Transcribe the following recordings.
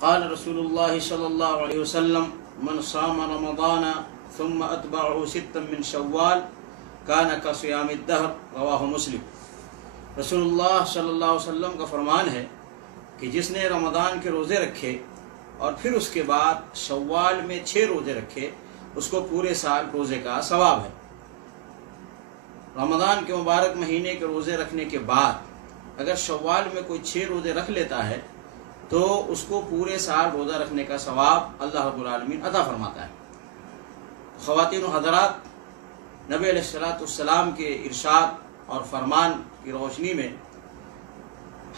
قال رسول اللہ صلی اللہ علیہ وسلم من صام رمضان ثم اتبعه ستا من شوال کان کصیام الدہر، رواہ مسلم۔ رسول اللہ صلی اللہ علیہ وسلم کا فرمان ہے کہ جس نے رمضان کے روزے رکھے اور پھر اس کے بعد شوال میں 6 روزے رکھے، اس کو پورے سال روزے کا ثواب ہے۔ رمضان کے مبارک مہینے کے روزے رکھنے کے بعد اگر شوال میں کوئی 6 روزے رکھ لیتا ہے تو اس کو پورے سال روزہ رکھنے کا ثواب اللہ رب العالمین عطا فرماتا ہے۔ خواتین و حضرات، نبی علیہ السلام کے ارشاد اور فرمان کی روشنی میں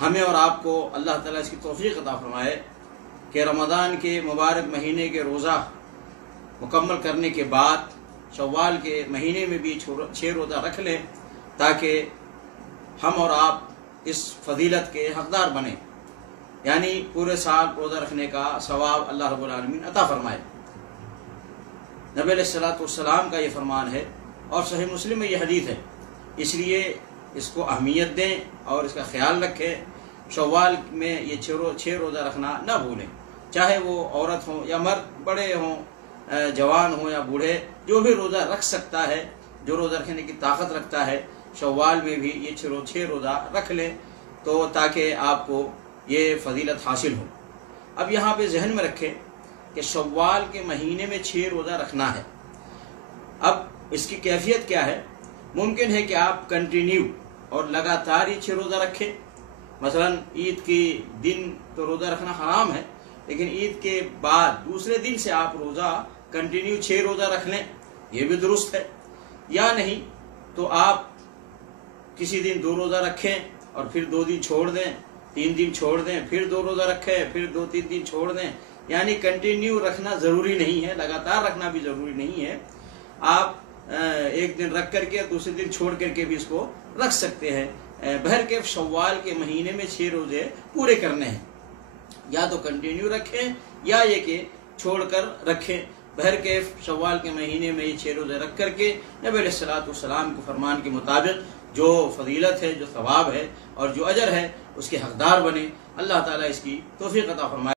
ہمیں اور آپ کو اللہ تعالیٰ اس کی توفیق عطا فرمائے کہ رمضان کے مبارک مہینے کے روزہ مکمل کرنے کے بعد شوال کے مہینے میں بھی 6 روزہ رکھ لیں تاکہ ہم اور آپ اس فضیلت کے حقدار بنیں، یعنی پورے سال روزہ رکھنے کا ثواب اللہ رب العالمین عطا فرمائے۔ نبی علیہ السلام کا یہ فرمان ہے اور صحیح مسلم میں یہ حدیث ہے، اس لیے اس کو اہمیت دیں اور اس کا خیال رکھیں۔ شوال میں یہ 6 روزہ رکھنا نہ بھولیں، چاہے وہ عورت ہوں یا مرد، بڑے ہوں، جوان ہوں یا بوڑھے، جو بھی روزہ رکھ سکتا ہے، جو روزہ رکھنے کی طاقت رکھتا ہے، شوال میں بھی یہ 6 روزہ رکھ لیں تو تاکہ آپ کو یہ فضیلت حاصل ہو۔ اب یہاں پہ ذہن میں رکھیں کہ شوال کے مہینے میں 6 روزہ رکھنا ہے۔ اب اس کی کیفیت کیا ہے؟ ممکن ہے کہ آپ کنٹینیو اور لگاتار ہی 6 روزہ رکھیں۔ مثلا عید کے دن تو روزہ رکھنا حرام ہے، لیکن عید کے بعد دوسرے دن سے آپ روزہ کنٹینیو 6 روزہ رکھ لیں، یہ بھی درست ہے۔ یا نہیں تو آپ کسی دن 2 روزہ رکھیں اور پھر 2 دن چھوڑ دیں، 3 دن چھوڑ دیں، پھر 2 روزہ رکھیں، پھر 2-3 دن چھوڑ دیں، یعنی کنٹینیو رکھنا ضروری نہیں ہے، لگاتار رکھنا بھی ضروری نہیں ہے۔ آپ ایک دن رکھ کر کے دوسرے دن چھوڑ کر کے بھی اس کو رکھ سکتے ہیں۔ بہرکیف شوال کے مہینے میں 6 روزے پورے کرنے ہیں، یا تو کنٹینیو رکھیں یا یہ کہ چھوڑ کر رکھیں۔ بہرکیف شوال کے مہینے میں یہ 6 روزے رکھ کر کے نبی علیہ السلام کے فرمان کے مطابق جو فضیلت ہے، جو ثواب ہے اور جو اجر ہے، اس کے حقدار بنے۔ اللہ تعالیٰ اس کی توفیق عطا فرمائے۔